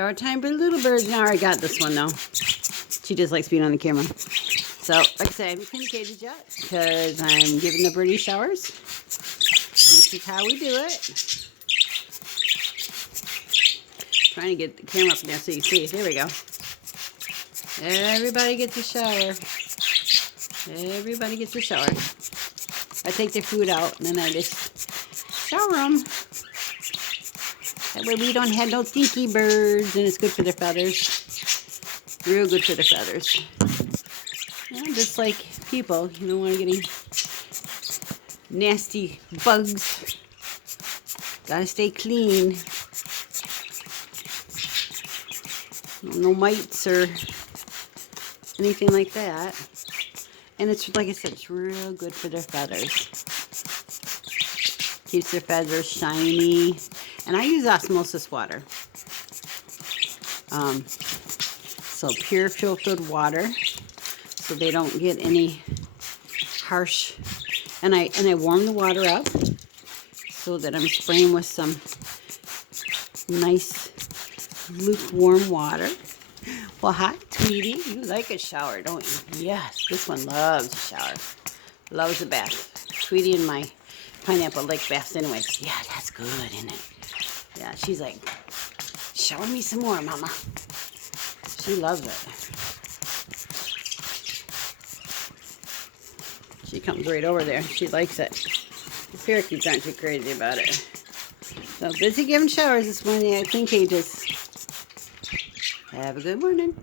Shower time for little birds. Now I got this one though. She just likes being on the camera. So, like I said, I haven't cleaned the cages yet because I'm giving the birdies showers. And this is how we do it. Trying to get the camera up there so you see. There we go. Everybody gets a shower. Everybody gets a shower. I take their food out and then I just shower them. That way we don't have no stinky birds, and it's good for their feathers. Real good for their feathers. Yeah, just like people, you don't want to get any nasty bugs. Gotta stay clean. No mites or anything like that. And it's, like I said, it's real good for their feathers. Keeps their feathers shiny. And I use osmosis water. So pure filtered water, so they don't get any harsh. And I warm the water up so that I'm spraying with some nice lukewarm water. Well, hi, Tweety. You like a shower, don't you? Yes, this one loves a shower. Loves a bath. Tweety and my pineapple like baths anyways. Yeah, that's good, isn't it? Yeah, she's like, shower me some more, Mama. She loves it. She comes right over there. She likes it. The parakeets aren't too crazy about it. So busy giving showers this morning at clean cages. Have a good morning.